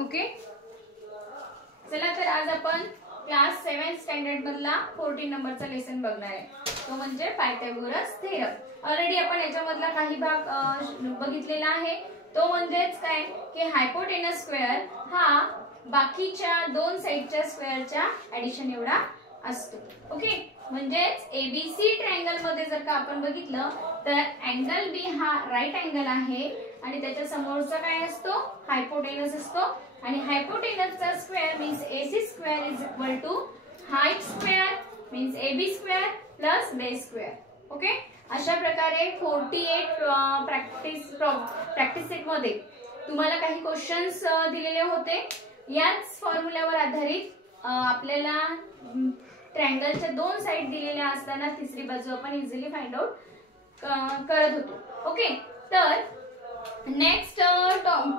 Okay, चला तर आज आपण क्लास 7 स्टँडर्ड मधला 14 नंबरचा लेसन बघणार आहे, तो म्हणजे पायथागोरस थेरम। ऑलरेडी आपण याच्यामधला काही भाग बघितलेला आहे, तो म्हणजेच काय की हायपोटेनस स्क्वेअर हा बाकीच्या दोन साइडच्या स्क्वेअरच्या ऍडिशन एवढा असतो। ओके, म्हणजेच एबीसी ट्रायंगल मध्ये जर का आपण बघितलं तर अँगल बी हा राईट अँगल आहे आणि त्याच्या समोरचा काय असतो, हायपोटेनस असतो, आणि हायपोटेनसचा square means AC square is equal to height square means AB square plus base square. Okay, अशा प्रकारे 48 प्रॅक्टिस सेट मध्ये तुम्हाला काही क्वेश्चन्स दिलेले होते। याच फॉर्म्युल्यावर आधारित आपल्याला ट्रायंगलच्या दोन साइड दिलेल्या असताना तिसरी बाजू आपण इझिली फाइंड आउट करत होतो। ओके, तर नेक्स्ट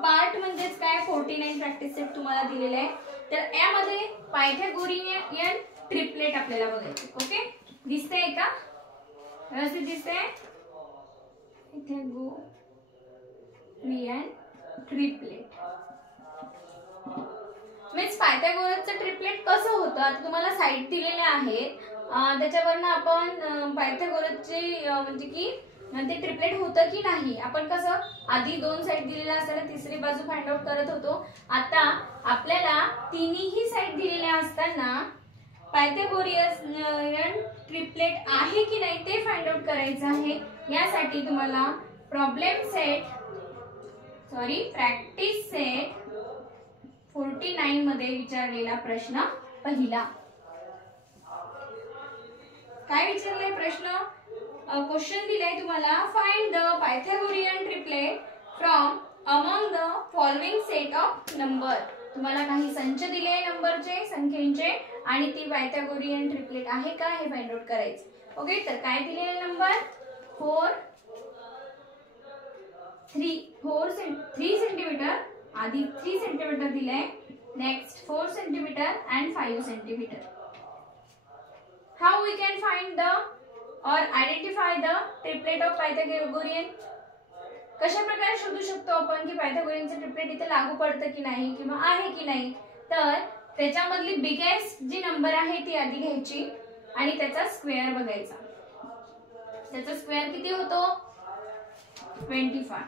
पार्ट म्हणजेच काय 49 प्रॅक्टिस सेट तुम्हाला दिलेले आहे, तर यामध्ये पायथागोरियन ट्रिपलेट आपल्याला बघायचे। ओके, दिसतंय का, व्यवस्थित दिसतंय? पायथागोरियन ट्रिपलेट मीन्स पायथागोरसचं ट्रिपलेट कसं होतं, आता तुम्हाला साइड दिलेल्या आहेत, त्याच्यावरनं आपण पायथागोरसची म्हणजे की ते ट्रिपलेट होतं की नाही, आपण कसं आधी दोन साइड दिलेल्या असताना तिसरी बाजू फाइंड आउट करत होतो। आता आपल्याला तिन्ही साइड दिलेल्या असताना पायथागोरियन ट्रिपलेट आहे की नाही ते फाइंड आउट करायचं आहे। यासाठी तुम्हाला प्रॅक्टिस सेट 49 मध्ये विचारलेला प्रश्न पहिला काय विचारलाय प्रश्न, क्वेश्चन दिलाय तुम्हाला, find the Pythagorean triplet from among the following set of number. तुम्हाला काही संच दिले नंबरचे, संख्येचे, आणि ती पायथागोरियन ट्रिपलेट आहे का हे फाइंड आउट करायचं। ओके, तर काय दिलेले नंबर 3 सेंटीमीटर, आधी 3 सेंटीमीटर दिले, next 4 centimetre and 5 centimetre. How we can find the or identify the triplet of Pythagorean, कशा प्रकारे शोधू शकतो आपण की पायथागोरियनचं ट्रिपलेट इथे लागू पडतं की नाही किंवा आहे की नाही, तर त्याच्यामधली बिगेस्ट जी नंबर आहे ती आधी घ्यायची आणि त्याचा स्क्वेअर बघायचा। त्याचा स्क्वेअर किती होतो 25,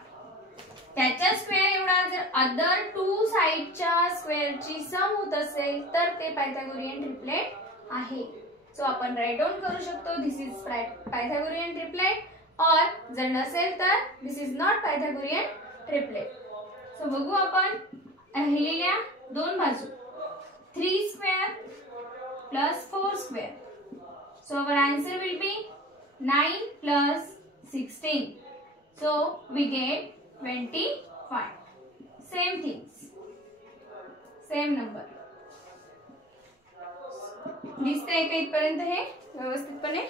त्याचा स्क्वेअर एवढा जर अदर टू साइडच्या स्क्वेअरची सम होत असेल तर ते पायथागोरियन ट्रिपलेट आहे। सो आपण राईट डाउन करू शकतो दिस इज पायथागोरियन ट्रिपलेट, और जर नसेल तर this is not Pythagorean triplet. So बघू आपण राहिलेल्या दोन बाजू, 3 square plus 4 square, so our answer will be 9 plus 16, so we get 25. Same things, same number. दिसतंय का इथपर्यंत हे व्यवस्थितपणे?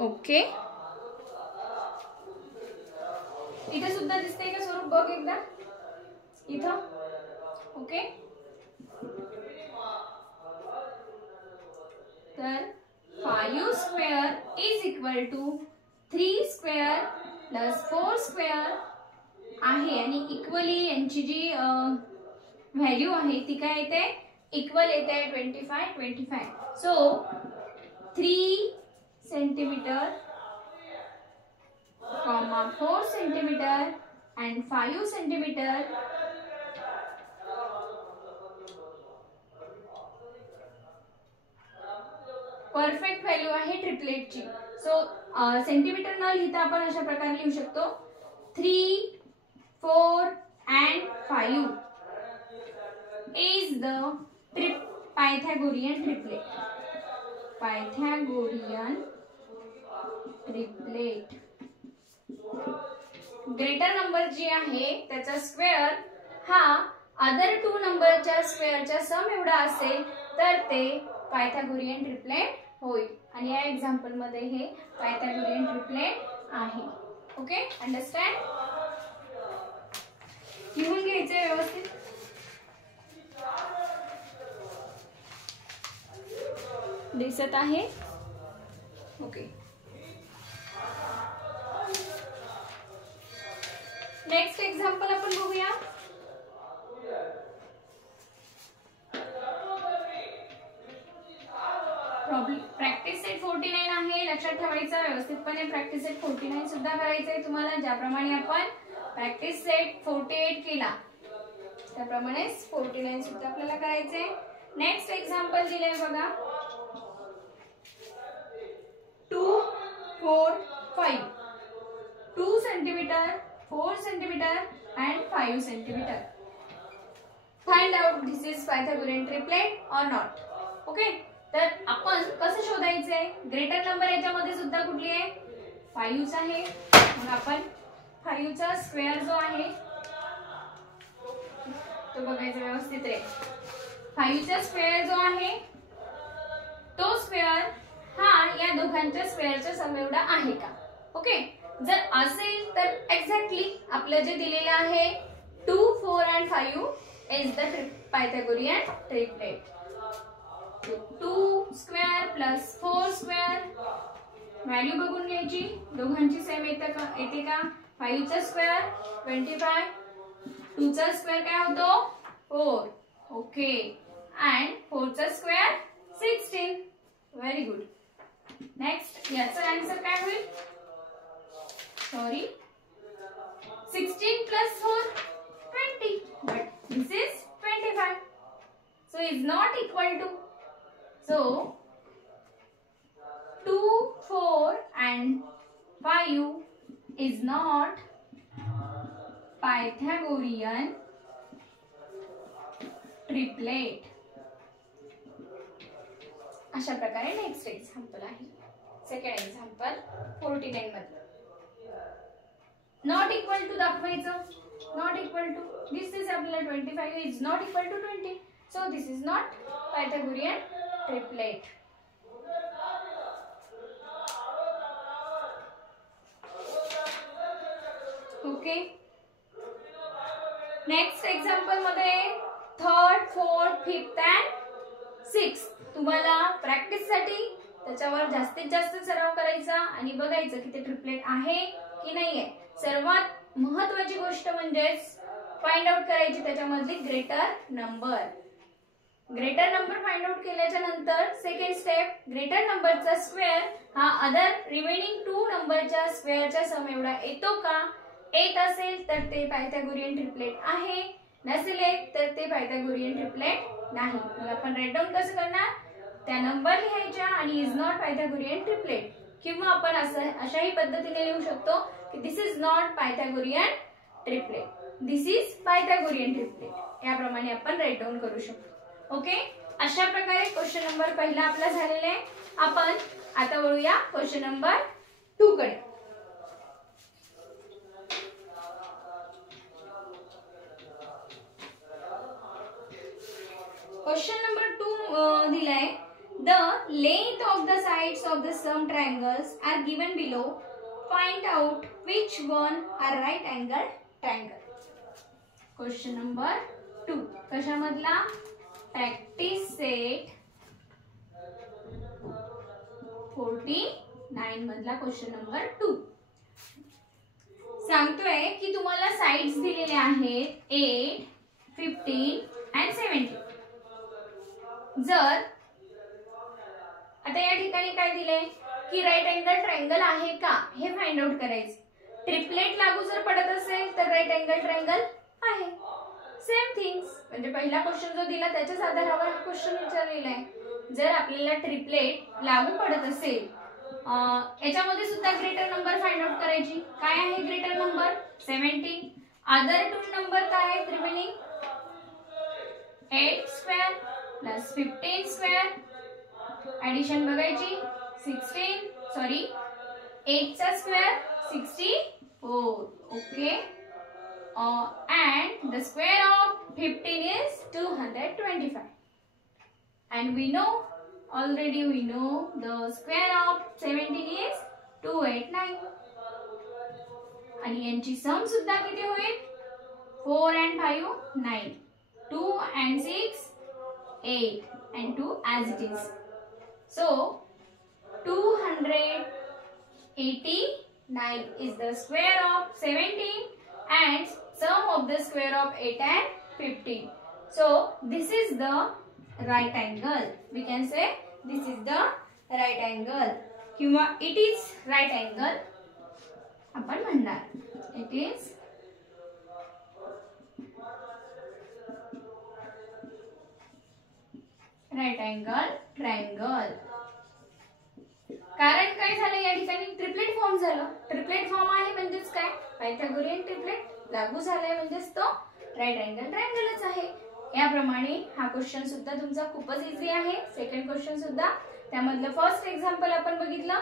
ओके, इथे सुद्धा दिसतंय का स्वरूप, बघ एकदा इथं। ओके, तर 5 square is equal to 3 square plus 4 square आहे, आणि इक्वली यांची जी व्हॅल्यू आहे ती काय येते, इक्वल येते 25. So 3 centimetre, 4 centimetre and 5 centimetre perfect value आहे ट्रिपलेटची। सो सेंटीमीटर न लिहिता आपण अशा प्रकारे लिहू शकतो 3, 4 and 5 is the Pythagorean triplet. Pythagorean triplet greater number जी आहे त्याचा स्क्वेअर हा अदर टू नंबरच्या स्क्वेअरच्या सम एवढा असेल तर ते पायथागोरियन ट्रिपलेट होईल, आणि या एक्झाम्पल मध्ये हे पायथागोरियन ट्रिपलेट आहे। Okay, understand? लिहून घ्यायचे व्यवस्थित। दिसत आहे? ओके, नेक्स्ट एक्झाम्पल आपण बघूया। आपण हे प्रॅक्टिस सेट 49 सुद्धा करायचंय तुम्हाला. ज्याप्रमाणे आपण प्रॅक्टिस सेट 48 केला त्याप्रमाणे 49 सुद्धा आपल्याला करायचंय. नेक्स्ट एक्झाम्पल दिलंय बघा. 2, 4, 5. 2 centimetre, 4 centimetre and 5 centimetre. Find out this is Pythagorean triplet or not. Okay, तर आपण कसं शोधायचंय? ग्रेटर नंबर याच्यामध्ये सुद्धा कुठली आहे? 5 आहे. मग आपण 5 चा स्क्वेअर जो आहे तो बघायचा व्यवस्थित रे. 5 चा स्क्वेअर जो आहे तो स्क्वेअर हा या दोघांच्या स्क्वेअरच्या सम एवढा आहे का? ओके, जर असेल तर एक्झॅक्टली आपलं जे दिलेलं आहे 2, 4 and 5 is the Pythagorean triplet. 2 square plus 4 square value बघून घ्यायची. दोघांची सेम येते का? 5 चा स्क्वेअर 25, 2 चा स्क्वेअर काय होतो 4. ओके, अँड 4 चा स्क्वेअर 16. Very good. नेक्स्ट याचा आन्सर काय होईल? Sorry, 16 plus 4 20, but this is 25, so is not equal to. So 2, 4 and 5 is not Pythagorean triplet. अशा प्रकारे नेक्स्ट एक्झाम्पल आहे. सेकंड एक्झाम्पल 49 मध्ये नॉट इक्वल टू दाखवायचं. Not equal to, this is आपल्याला 25 is not equal to 20, so this is not Pythagorean triplet. Okay, next example मध्ये 3rd, 4th, 5th and 6th तुम्हाला practice साठी त्याच्यावर जास्तीत जास्त सराव करायचा आणि बघायचं की ते ट्रिपलेट आहे की नाहीये. सर्वात महत्त्वाची गोष्ट म्हणजे फाइंड आउट करायची त्याच्यामधली greater number. Greater number find out केल्याच्या नंतर सेकंड स्टेप, ग्रेटर नंबरचा स्क्वेअर हा अदर रिमेनिंग 2 नंबरच्या स्क्वेअरच्या सम एवढा येतो का? येत असेल तर ते पायथागोरियन ट्रिपलेट आहे, नसेल तर ते पायथागोरियन ट्रिपलेट नाही. मग आपण राईट डाऊन कसं करणार? त्या नंबर लिहायच्या आणि इज नॉट पायथागोरियन ट्रिपलेट, किंवा आपण अशाही पद्धतीने लिहू शकतो की this is not Pythagorean triplet, this is Pythagorean triplet. याप्रमाणे आपण राईट डाऊन करू शकतो. ओके, अशा प्रकारे क्वेश्चन नंबर पहिला आपला झालेला आहे. आपण आता वळूया क्वेश्चन नंबर 2 कडे. क्वेश्चन नंबर 2 दिलाय, the length of the sides of the some triangles are given below, find out which one are right angle triangle. Question number 2 कशामधला? प्रॅक्टिस सेट 49 मधला क्वेश्चन नंबर 2. सांगतोय की तुम्हाला साइड्स दिलेले आहेत 8, 15 and 17. जर आता या ठिकाणी काय दिले की राइट अँगल ट्रायंगल आहे का हे फाइंड आउट करायचे. ट्रिपलेट लागू जर पडत असेल तर राइट अँगल ट्रायंगल आहे. सेम थिंग्स, म्हणजे पहिला क्वेश्चन जो दिला त्याच्याच आधारावर हा क्वेश्चन विचारलेला आहे. जर आपल्याला ट्रिपलेट लागू पडत असेल, याच्यामध्ये सुद्धा ग्रेटर नंबर फाइंड आउट करायची. काय आहे ग्रेटर नंबर? 17. अदर 2 नंबर काय आहेत remaining? 8 square plus 15 square. Addition बघायची. 8 चा square 64. Okay, and the square of 15 is 225, and we know the square of 17 is 289. आणि यांची सम सुद्धा किती होईल? 4 and 5 9, 2 and 6 8 and 2 as it is. So 289 is the square of 17 and sum of the square of 8 and 15. So this is the right angle. We can say this is the right angle. किंवा it is right angle आपण म्हणणार. It is right angle triangle. कारण काय झालं या ठिकाणी triplet form झालं. Triplet form आहे म्हणजेच काय, पायथागोरियन ट्रिपलेट लागू झालाय म्हणजेच तो राईट अँगल ट्रायंगलच आहे. याप्रमाणे हा क्वेश्चन सुद्धा तुमचा खूपच इझी आहे. सेकंड क्वेश्चन सुद्धा त्यामधलं फर्स्ट एक्झाम्पल आपण बघितलं.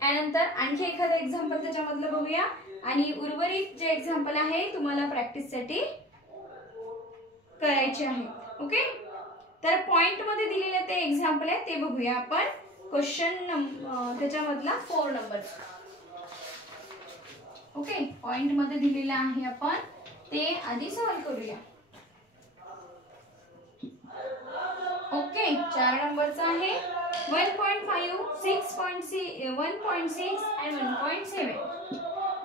त्यानंतर आणखी एखादं एक्झाम्पल त्याच्यामधलं बघूया आणि उर्वरित जे एक्झाम्पल आहे तुम्हाला प्रॅक्टिस साठी करायचे आहे. ओके, तर पॉइंट मध्ये दिलेले ते एक्झाम्पल आहे ते बघूया आपण. क्वेश्चन त्याच्यामधला 4 नंबरचा. ओके, पॉइंट मध्ये दिलेला आहे आपण ते आधी सॉल्व्ह करूया. ओके, 4 नंबरचा आहे 1.5, 6.6, 1.6 and 1.7.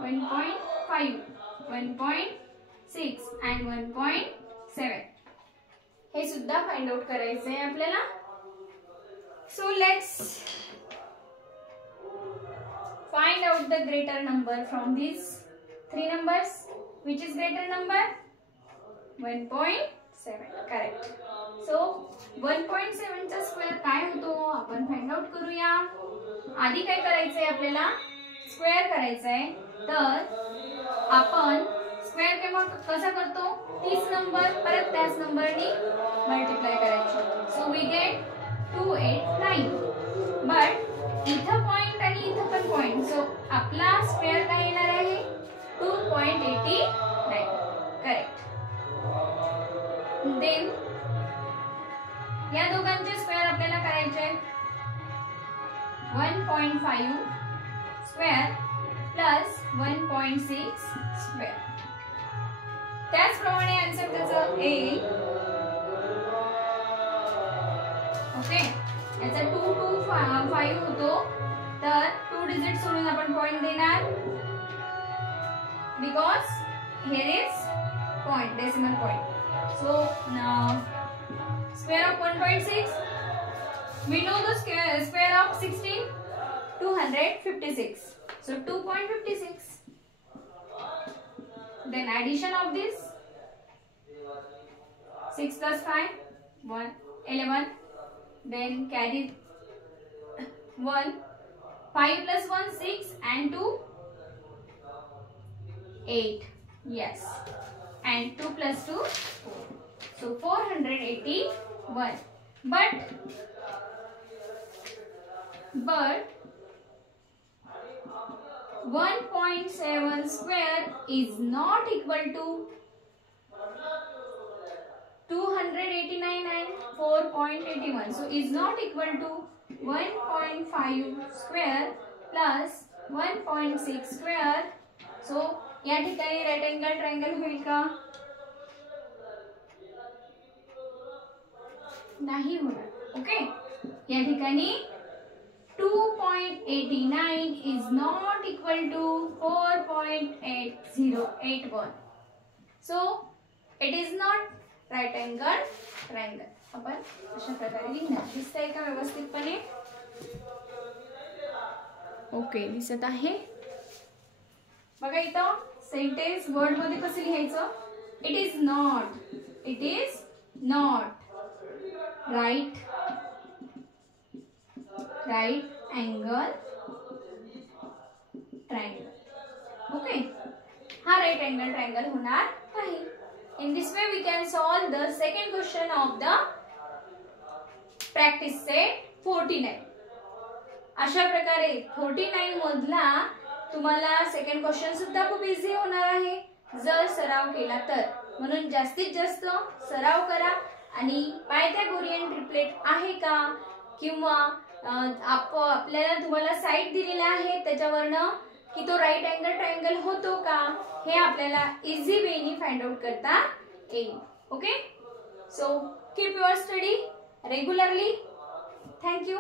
1.5, 1.6 and 1.7 हे सुद्धा फाइंड आउट करायचं आहे आपल्याला. So let's find out the greater number from these 3 numbers. Which is greater number? 1.7. Correct. So 1.7 चा स्क्वेअर काय होतो आपण फाइंड आउट करूया. आधी काय करायचंय आपल्याला, स्क्वेअर करायचंय. तर आपण स्क्वेअर केव्हा कसा करतो, 30 नंबर परत त्याच नंबरनी मल्टिप्लाय करायची. So we get 289. बट इथं पॉइंट आणि इथं पण पॉइंट, सो आपला स्क्वेअर काय येणार आहे 2.89. करेक्ट. देन या दोघांचे स्क्वेअर आपल्याला करायचे 1.5 स्क्वेअर प्लस 1.6 स्क्वेअर. त्याचप्रमाणे आन्सर त्याचं येईल. ओके, याचा 2 to 5 होतो. तर 2 डिजिट सोडून आपण पॉइंट देणार because here is point, decimal point. So now square of 1.6, we know the square of 16, 256. So 2.56. Then addition of this 6 plus 5 11. Then carry 1, 5 plus 1 6 and 2 8. Yes, and 2 plus 2 4. So 481. But 1.7 square is not equal to 289 and 4.81. So is not equal to 1.5 square plus 1.6 square. So या ठिकाणी right angle triangle होईल का, नाही होणार. Okay, या ठिकाणी 2.89 is not equal to 4.8081. So it is not right angle triangle. आपण अशा प्रकारे लिहिणार. दिसतंय का व्यवस्थितपणे? ओके, दिसत आहे. बघा इथं सेंटेन्स वर्ड मध्ये कसं लिहायचं, it is not right angle triangle. Okay, हा राइट अँगल ट्रायंगल होणार नाही. In this way we can solve the second question of the practice set 49. अशा प्रकारे 49 मधला तुम्हाला सेकंड क्वेश्चन सुद्धा खूप इझी होणार आहे जर सराव केला तर. म्हणून जास्तीत जास्त सराव करा आणि पायथागोरियन ट्रिपलेट आहे का किंवा आपल्याला तुम्हाला साइड दिलेला आहे त्याच्यावरनं की तो राइट अँगल ट्रायंगल होतो का हे आपल्याला इझी वेनी फाइंड आउट करता येईल. Okay, so keep your study regularly. Thank you.